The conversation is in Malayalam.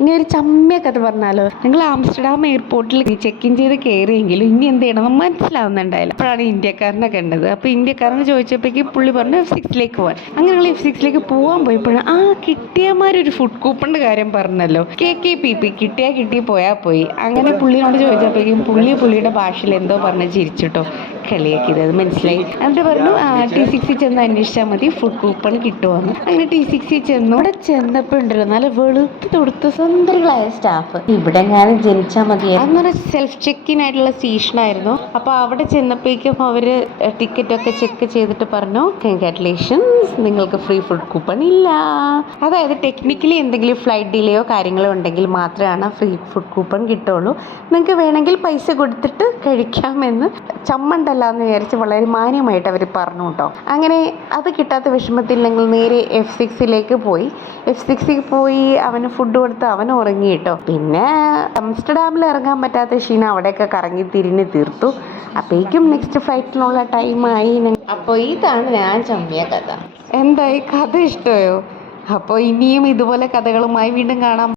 ഇനി ഒരു ചമ്മിയ കഥ പറഞ്ഞാലോ, നിങ്ങൾ ആംസ്റ്റർഡാം എയർപോർട്ടിൽ ചെക്ക് ഇൻ ചെയ്ത് കയറിയെങ്കിലും ഇനി എന്ത് ചെയ്യണം മനസ്സിലാവുന്നുണ്ടായില്ല. അപ്പോഴാണ് ഇന്ത്യക്കാരനെ കണ്ടത്. അപ്പോൾ ഇന്ത്യക്കാരനെ ചോദിച്ചപ്പോഴേക്കും പുള്ളി പറഞ്ഞു F6 പോവാൻ. അങ്ങനെ ഞങ്ങൾ F6 പോകാൻ പോയപ്പോഴാണ് കിട്ടിയമാരൊരു ഫുഡ് കൂപ്പണിന്റെ കാര്യം പറഞ്ഞല്ലോ, KKPP, കിട്ടിയാ പോയാൽ പോയി. അങ്ങനെ പുള്ളിയോട് ചോദിച്ചപ്പോഴേക്കും പുള്ളിയുടെ ഭാഷയിൽ എന്തോ പറഞ്ഞ് ചിരിച്ചിട്ടോ കളിയാക്കിയത് അത് മനസ്സിലായി. എന്നിട്ട് പറഞ്ഞു T6 ചെന്ന് അന്വേഷിച്ചാൽ മതി, ഫുഡ് കൂപ്പൺ കിട്ടുമെന്ന്. അങ്ങനെ T6 ചെന്നു. അവിടെ ചെന്നപ്പോൾ ഉണ്ടല്ലോ നല്ല വെളുത്ത് തൊടുത്ത സുന്ദരികളായ സ്റ്റാഫ്. ഇവിടെ ഞാൻ ജനിച്ചാൽ മതി. അന്നൊരു സെൽഫ് ചെക്ക് ഇൻ ആയിട്ടുള്ള സ്റ്റേഷനായിരുന്നു. അപ്പോൾ അവിടെ ചെന്നപ്പോഴേക്കും അവർ ടിക്കറ്റൊക്കെ ചെക്ക് ചെയ്തിട്ട് പറഞ്ഞു, കൺഗ്രാറ്റുലേഷൻസ്, നിങ്ങൾക്ക് ഫ്രീ ഫുഡ് കൂപ്പൺ ഇല്ല. അതായത് ടെക്നിക്കലി എന്തെങ്കിലും ഫ്ലൈറ്റ് ഡിലേയോ കാര്യങ്ങളോ ഉണ്ടെങ്കിൽ മാത്രമാണ് ഫ്രീ ഫുഡ് കൂപ്പൺ കിട്ടുള്ളൂ. നിങ്ങൾക്ക് വേണമെങ്കിൽ പൈസ കൊടുത്തിട്ട് കഴിക്കാമെന്ന് ചമ്മണ്ടല്ല എന്ന് വിചാരിച്ച് വളരെ മാന്യമായിട്ട് അവർ പറഞ്ഞു കേട്ടോ. അങ്ങനെ അത് കിട്ടാത്ത വിഷമത്തിൽ ഞങ്ങൾ നേരെ F6 പോയി. F6 പോയി അവന് ഫുഡ് കൊടുത്ത് അവൻ ഉറങ്ങി കേട്ടോ. പിന്നെ ആംസ്റ്റർഡാമിൽ ഇറങ്ങാൻ പറ്റാത്ത ക്ഷീണം അവിടെയൊക്കെ കറങ്ങി തിരിഞ്ഞ് തീർത്തു. അപ്പോഴേക്കും നെക്സ്റ്റ് ഫ്ലൈറ്റിനുള്ള ടൈമായി. അപ്പോൾ ഇതാണ് ഞാൻ ചമ്മിയ കഥ. എന്തായി, കഥ ഇഷ്ടമായോ? അപ്പോൾ ഇനിയും ഇതുപോലെ കഥകളുമായി വീണ്ടും കാണാം.